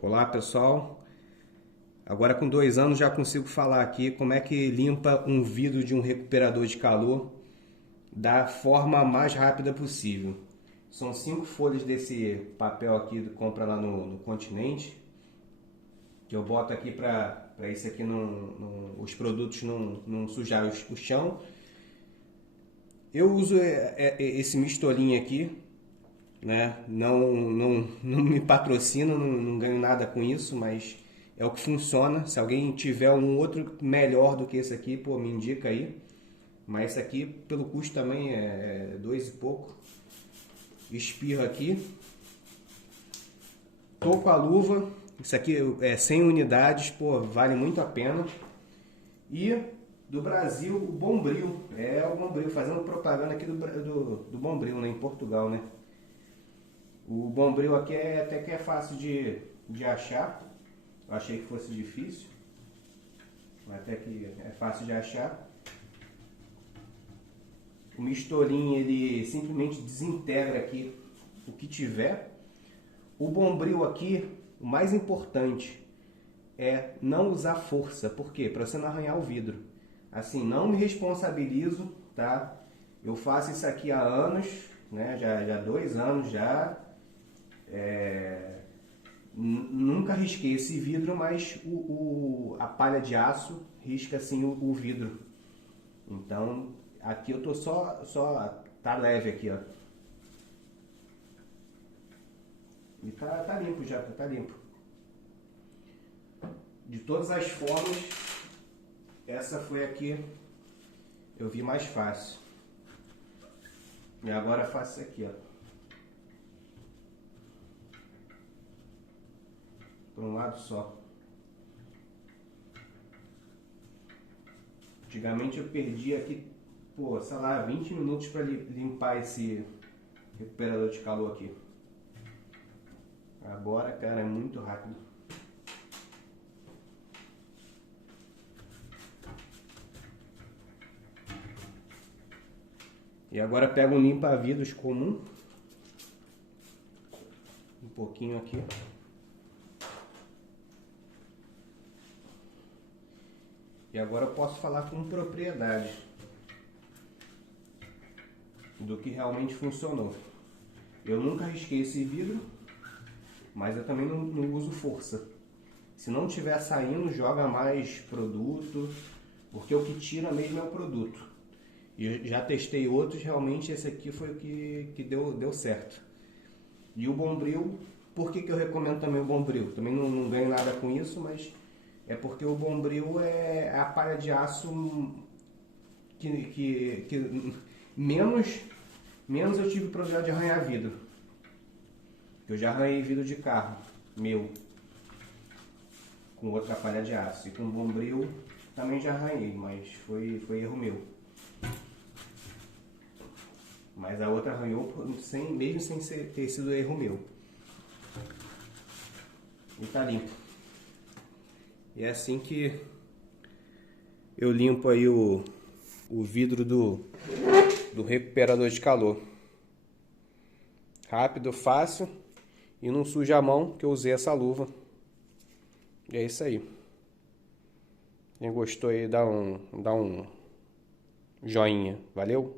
Olá pessoal, agora com 2 anos já consigo falar aqui como é que limpa um vidro de um recuperador de calor da forma mais rápida possível. São 5 folhas desse papel aqui que compra lá no Continente, que eu boto aqui para esse aqui os produtos não sujar o chão. Eu uso esse mistolinho aqui, né? Não me patrocina, não ganho nada com isso, mas é o que funciona. Se alguém tiver um outro melhor do que esse aqui, pô, me indica aí. Mas esse aqui, pelo custo também, é 2 e pouco. Espirro aqui. Tô com a luva. Isso aqui é 100 unidades, pô, vale muito a pena. E do Brasil, o Bombril. É o Bombril, fazendo propaganda aqui do Bombril, né, em Portugal, né? O Bombril aqui até que é fácil de achar. Eu achei que fosse difícil, mas até que é fácil de achar. O mistolinho ele simplesmente desintegra aqui o que tiver. O Bombril aqui, o mais importante é não usar força. Por quê? Para você não arranhar o vidro. Assim, não me responsabilizo, tá? Eu faço isso aqui há anos, né? Já 2 anos já. Nunca risquei esse vidro, mas a palha de aço risca assim o vidro. Então aqui eu tô tá leve aqui, ó. E tá limpo já, tá limpo. De todas as formas, essa foi aqui eu vi mais fácil. E agora faço isso aqui, ó. Por um lado só. Antigamente eu perdi aqui, pô, sei lá, 20 minutos para limpar esse recuperador de calor aqui. Agora, cara, é muito rápido. E agora pega um limpa-vidros comum. Um pouquinho aqui. E agora eu posso falar com propriedade do que realmente funcionou. Eu nunca risquei esse vidro, mas eu também não uso força. Se não estiver saindo, joga mais produto, porque o que tira mesmo é o produto. E já testei outros, realmente esse aqui foi o que deu certo. E o Bombril, por que eu recomendo também o Bombril? Também não ganho nada com isso, mas é porque o Bombril é a palha de aço que menos eu tive problema de arranhar vidro. Eu já arranhei vidro de carro, meu, com outra palha de aço. E com o Bombril também já arranhei, mas foi erro meu. Mas a outra arranhou mesmo sem ter sido erro meu. E tá limpo. E é assim que eu limpo aí o vidro do recuperador de calor. Rápido, fácil e não suja a mão, que eu usei essa luva. E é isso aí. Quem gostou aí, dá um joinha. Valeu?